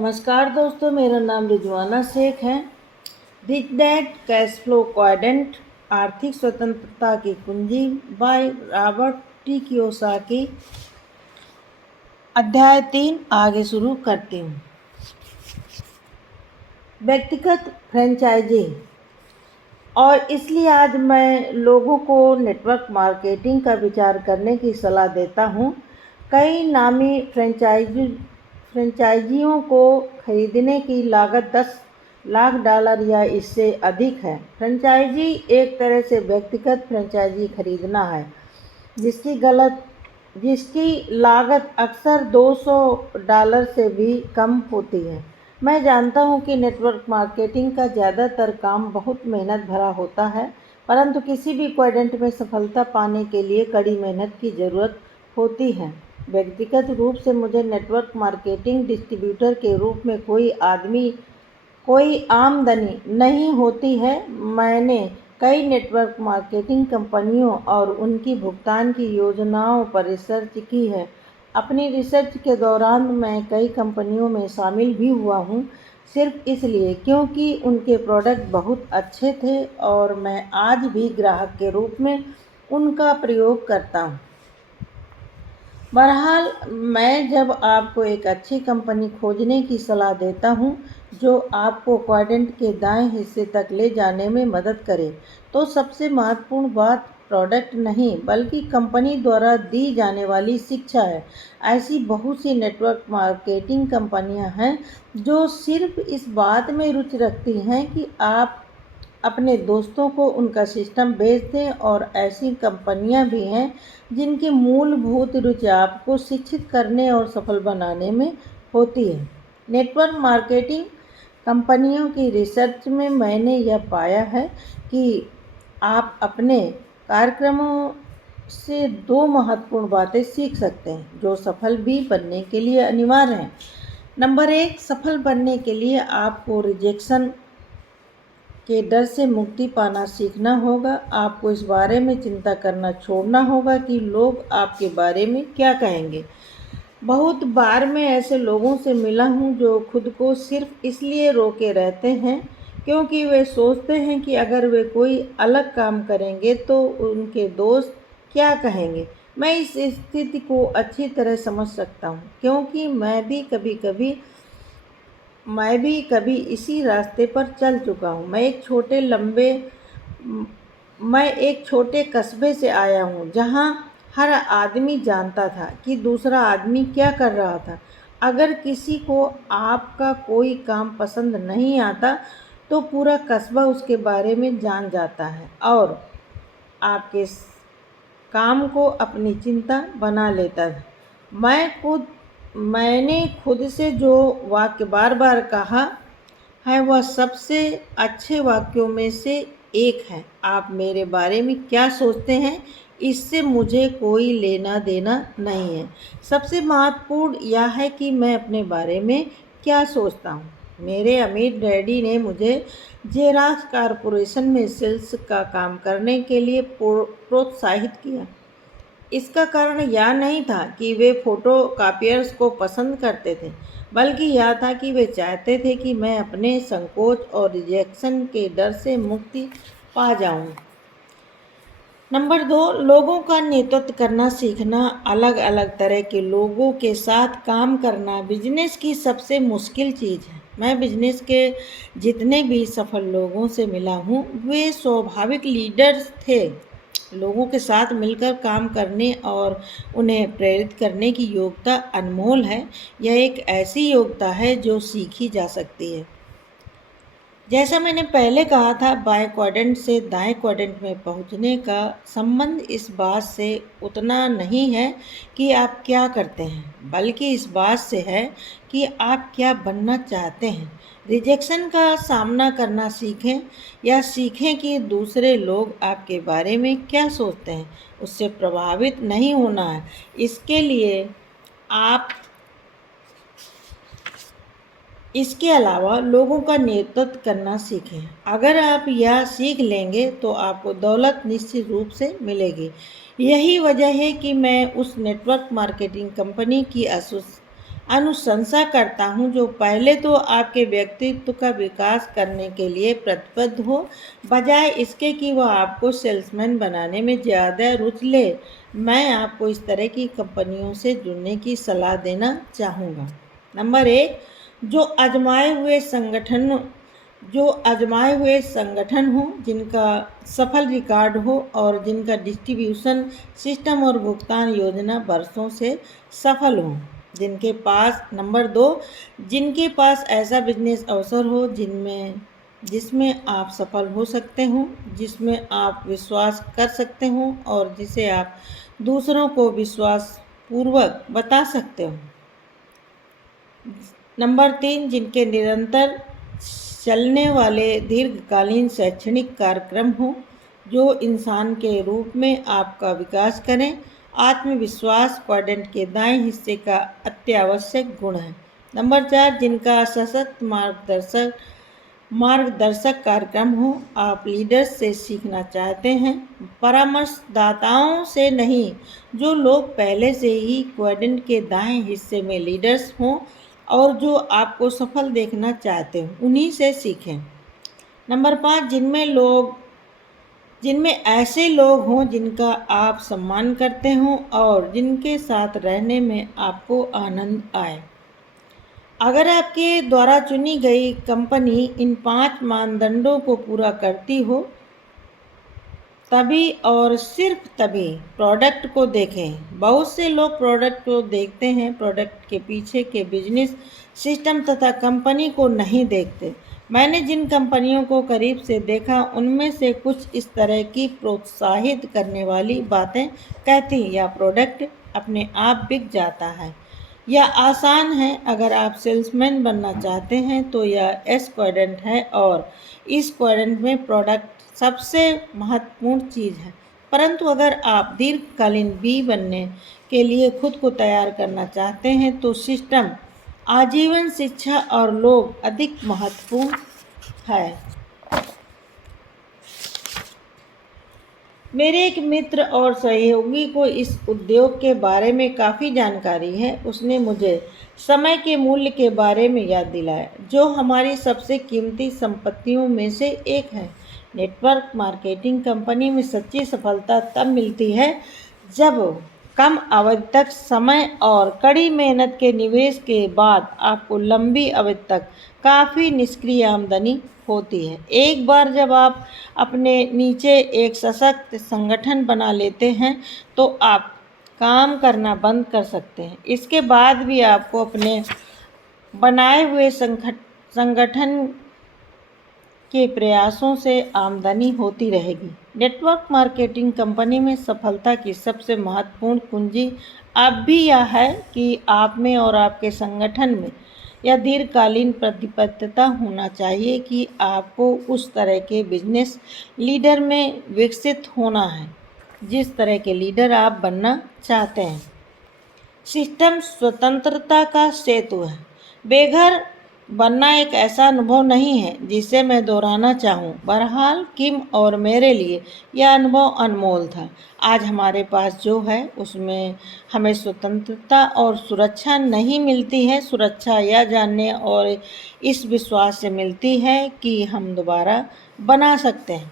नमस्कार दोस्तों, मेरा नाम रिजवाना शेख है। Rich dad cash flow quadrant, आर्थिक स्वतंत्रता की कुंजी बाय रॉबर्ट टी कियोसाकी। अध्याय 3 आगे शुरू करती हूँ। व्यक्तिगत फ्रेंचाइजी। और इसलिए आज मैं लोगों को नेटवर्क मार्केटिंग का विचार करने की सलाह देता हूँ। कई नामी फ्रेंचाइजियों को खरीदने की लागत $10 लाख या इससे अधिक है। फ्रेंचाइजी एक तरह से व्यक्तिगत फ्रेंचाइजी खरीदना है जिसकी लागत अक्सर $200 से भी कम होती है। मैं जानता हूं कि नेटवर्क मार्केटिंग का ज़्यादातर काम बहुत मेहनत भरा होता है, परंतु किसी भी क्वाड्रेंट में सफलता पाने के लिए कड़ी मेहनत की ज़रूरत होती है। व्यक्तिगत रूप से मुझे नेटवर्क मार्केटिंग डिस्ट्रीब्यूटर के रूप में कोई आमदनी नहीं होती है। मैंने कई नेटवर्क मार्केटिंग कंपनियों और उनकी भुगतान की योजनाओं पर रिसर्च की है। अपनी रिसर्च के दौरान मैं कई कंपनियों में शामिल भी हुआ हूँ, सिर्फ इसलिए क्योंकि उनके प्रोडक्ट बहुत अच्छे थे और मैं आज भी ग्राहक के रूप में उनका प्रयोग करता हूँ। बहरहाल, मैं जब आपको एक अच्छी कंपनी खोजने की सलाह देता हूँ जो आपको क्वाड्रेंट के दाएं हिस्से तक ले जाने में मदद करे, तो सबसे महत्वपूर्ण बात प्रोडक्ट नहीं बल्कि कंपनी द्वारा दी जाने वाली शिक्षा है। ऐसी बहुत सी नेटवर्क मार्केटिंग कंपनियां हैं जो सिर्फ इस बात में रुचि रखती हैं कि आप अपने दोस्तों को उनका सिस्टम बेच दें, और ऐसी कंपनियां भी हैं जिनकी मूलभूत रुचि आपको शिक्षित करने और सफल बनाने में होती है। नेटवर्क मार्केटिंग कंपनियों की रिसर्च में मैंने यह पाया है कि आप अपने कार्यक्रमों से 2 महत्वपूर्ण बातें सीख सकते हैं जो सफल भी बनने के लिए अनिवार्य हैं। नंबर 1, सफल बनने के लिए आपको रिजेक्शन के डर से मुक्ति पाना सीखना होगा। आपको इस बारे में चिंता करना छोड़ना होगा कि लोग आपके बारे में क्या कहेंगे। बहुत बार मैं ऐसे लोगों से मिला हूँ जो खुद को सिर्फ इसलिए रोके रहते हैं क्योंकि वे सोचते हैं कि अगर वे कोई अलग काम करेंगे तो उनके दोस्त क्या कहेंगे। मैं इस स्थिति को अच्छी तरह समझ सकता हूँ क्योंकि मैं भी कभी इसी रास्ते पर चल चुका हूँ। मैं एक छोटे कस्बे से आया हूँ जहाँ हर आदमी जानता था कि दूसरा आदमी क्या कर रहा था। अगर किसी को आपका कोई काम पसंद नहीं आता तो पूरा कस्बा उसके बारे में जान जाता है और आपके काम को अपनी चिंता बना लेता था। मैंने खुद से जो वाक्य बार बार कहा है वह सबसे अच्छे वाक्यों में से एक है। आप मेरे बारे में क्या सोचते हैं, इससे मुझे कोई लेना देना नहीं है। सबसे महत्वपूर्ण यह है कि मैं अपने बारे में क्या सोचता हूँ। मेरे अमीर डैडी ने मुझे जेरॉक्स कॉरपोरेशन में सेल्स का काम करने के लिए प्रोत्साहित किया। इसका कारण यह नहीं था कि वे फोटोकॉपियर्स को पसंद करते थे, बल्कि यह था कि वे चाहते थे कि मैं अपने संकोच और रिजेक्शन के डर से मुक्ति पा जाऊं। नंबर 2, लोगों का नेतृत्व करना सीखना। अलग अलग तरह के लोगों के साथ काम करना बिजनेस की सबसे मुश्किल चीज़ है। मैं बिजनेस के जितने भी सफल लोगों से मिला हूँ वे स्वाभाविक लीडर्स थे। लोगों के साथ मिलकर काम करने और उन्हें प्रेरित करने की योग्यता अनमोल है। यह एक ऐसी योग्यता है जो सीखी जा सकती है। जैसा मैंने पहले कहा था, बाएं क्वाड्रेंट से दाएं क्वाड्रेंट में पहुंचने का संबंध इस बात से उतना नहीं है कि आप क्या करते हैं, बल्कि इस बात से है कि आप क्या बनना चाहते हैं। रिजेक्शन का सामना करना सीखें, या सीखें कि दूसरे लोग आपके बारे में क्या सोचते हैं। उससे प्रभावित नहीं होना है। इसके अलावा लोगों का नेतृत्व करना सीखें। अगर आप यह सीख लेंगे तो आपको दौलत निश्चित रूप से मिलेगी। यही वजह है कि मैं उस नेटवर्क मार्केटिंग कंपनी की अनुशंसा करता हूँ जो पहले तो आपके व्यक्तित्व का विकास करने के लिए प्रतिबद्ध हो, बजाय इसके कि वह आपको सेल्समैन बनाने में ज़्यादा रुचि ले। मैं आपको इस तरह की कंपनियों से जुड़ने की सलाह देना चाहूँगा। नंबर 1, जो आजमाए हुए संगठन हो, जिनका सफल रिकॉर्ड हो और जिनका डिस्ट्रीब्यूशन सिस्टम और भुगतान योजना वर्षों से सफल हो। नंबर 2, जिनके पास ऐसा बिजनेस अवसर हो जिसमें आप सफल हो सकते हो, जिसमें आप विश्वास कर सकते हो और जिसे आप दूसरों को विश्वास पूर्वक बता सकते हो। नंबर 3, जिनके निरंतर चलने वाले दीर्घकालीन शैक्षणिक कार्यक्रम हो जो इंसान के रूप में आपका विकास करें। आत्मविश्वास क्वाड्रेंट के दाएं हिस्से का अत्यावश्यक गुण है। नंबर 4, जिनका सशक्त मार्गदर्शक कार्यक्रम हो। आप लीडर्स से सीखना चाहते हैं, परामर्शदाताओं से नहीं। जो लोग पहले से ही क्वाड्रेंट के दाएं हिस्से में लीडर्स हों और जो आपको सफल देखना चाहते हो, उन्हीं से सीखें। नंबर 5, जिनमें ऐसे लोग हों जिनका आप सम्मान करते हों और जिनके साथ रहने में आपको आनंद आए। अगर आपके द्वारा चुनी गई कंपनी इन 5 मानदंडों को पूरा करती हो, तभी और सिर्फ तभी प्रोडक्ट को देखें। बहुत से लोग प्रोडक्ट को देखते हैं, प्रोडक्ट के पीछे के बिजनेस सिस्टम तथा कंपनी को नहीं देखते। मैंने जिन कंपनियों को करीब से देखा, उनमें से कुछ इस तरह की प्रोत्साहित करने वाली बातें कहती, या प्रोडक्ट अपने आप बिक जाता है, या आसान है। अगर आप सेल्समैन बनना चाहते हैं तो यह एस क्वाड्रेंट है और इस क्वाड्रेंट में प्रोडक्ट सबसे महत्वपूर्ण चीज़ है। परंतु अगर आप दीर्घकालीन बी बनने के लिए खुद को तैयार करना चाहते हैं तो सिस्टम, आजीवन शिक्षा और लोग अधिक महत्वपूर्ण है। मेरे एक मित्र और सहयोगी को इस उद्योग के बारे में काफ़ी जानकारी है। उसने मुझे समय के मूल्य के बारे में याद दिलाया, जो हमारी सबसे कीमती संपत्तियों में से एक है। नेटवर्क मार्केटिंग कंपनी में सच्ची सफलता तब मिलती है जब कम अवधि तक समय और कड़ी मेहनत के निवेश के बाद आपको लंबी अवधि तक काफ़ी निष्क्रिय आमदनी होती है। एक बार जब आप अपने नीचे एक सशक्त संगठन बना लेते हैं तो आप काम करना बंद कर सकते हैं। इसके बाद भी आपको अपने बनाए हुए संगठन के प्रयासों से आमदनी होती रहेगी। नेटवर्क मार्केटिंग कंपनी में सफलता की सबसे महत्वपूर्ण कुंजी अब भी यह है कि आप में और आपके संगठन में यह दीर्घकालीन प्रतिबद्धता होना चाहिए कि आपको उस तरह के बिजनेस लीडर में विकसित होना है जिस तरह के लीडर आप बनना चाहते हैं। सिस्टम स्वतंत्रता का सेतु है। बेघर बनना एक ऐसा अनुभव नहीं है जिसे मैं दोहराना चाहूँ। बहरहाल किम और मेरे लिए यह अनुभव अनमोल था। आज हमारे पास जो है उसमें हमें स्वतंत्रता और सुरक्षा नहीं मिलती है। सुरक्षा यह जानने और इस विश्वास से मिलती है कि हम दोबारा बना सकते हैं।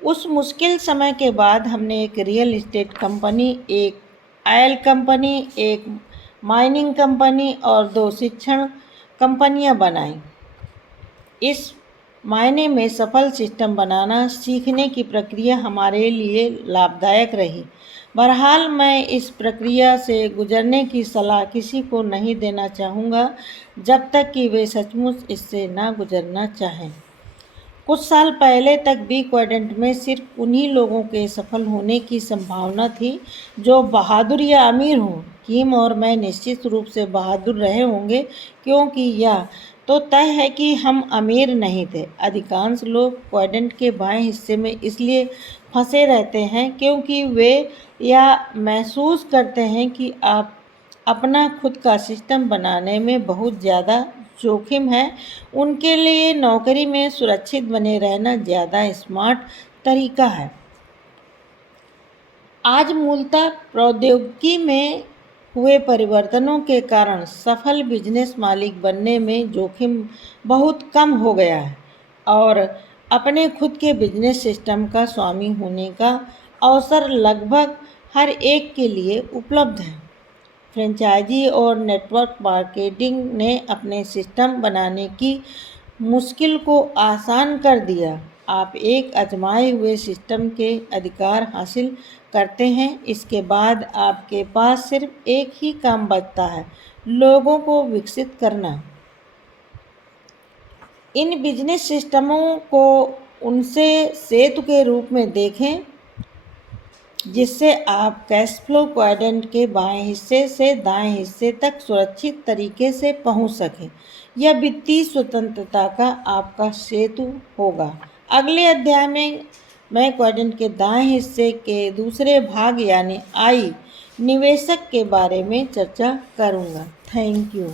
उस मुश्किल समय के बाद हमने एक रियल एस्टेट कंपनी, एक ऑयल कंपनी, एक माइनिंग कंपनी और 2 शिक्षण कंपनियां बनाई। इस मायने में सफल सिस्टम बनाना सीखने की प्रक्रिया हमारे लिए लाभदायक रही। बहरहाल मैं इस प्रक्रिया से गुजरने की सलाह किसी को नहीं देना चाहूँगा जब तक कि वे सचमुच इससे ना गुजरना चाहें। कुछ साल पहले तक बी क्वाड्रेंट में सिर्फ उन्हीं लोगों के सफल होने की संभावना थी जो बहादुर या अमीर हों। किम और मैं निश्चित रूप से बहादुर रहे होंगे, क्योंकि यह तो तय है कि हम अमीर नहीं थे। अधिकांश लोग क्वाड्रेंट के बाएं हिस्से में इसलिए फंसे रहते हैं क्योंकि वे यह महसूस करते हैं कि आप अपना खुद का सिस्टम बनाने में बहुत ज़्यादा जोखिम है। उनके लिए नौकरी में सुरक्षित बने रहना ज़्यादा स्मार्ट तरीका है। आज मूलतः प्रौद्योगिकी में हुए परिवर्तनों के कारण सफल बिजनेस मालिक बनने में जोखिम बहुत कम हो गया है और अपने खुद के बिजनेस सिस्टम का स्वामी होने का अवसर लगभग हर एक के लिए उपलब्ध है। फ्रेंचाइजी और नेटवर्क मार्केटिंग ने अपने सिस्टम बनाने की मुश्किल को आसान कर दिया। आप एक आजमाए हुए सिस्टम के अधिकार हासिल करते हैं, इसके बाद आपके पास सिर्फ एक ही काम बचता है, लोगों को विकसित करना। इन बिजनेस सिस्टमों को उनसे सेतु के रूप में देखें जिससे आप कैश फ्लो क्वाड्रेंट के बाएं हिस्से से दाएं हिस्से तक सुरक्षित तरीके से पहुंच सकें। यह वित्तीय स्वतंत्रता का आपका सेतु होगा। अगले अध्याय में मैं क्वाड्रेंट के दाएं हिस्से के दूसरे भाग यानी आई निवेशक के बारे में चर्चा करूंगा। Thank you.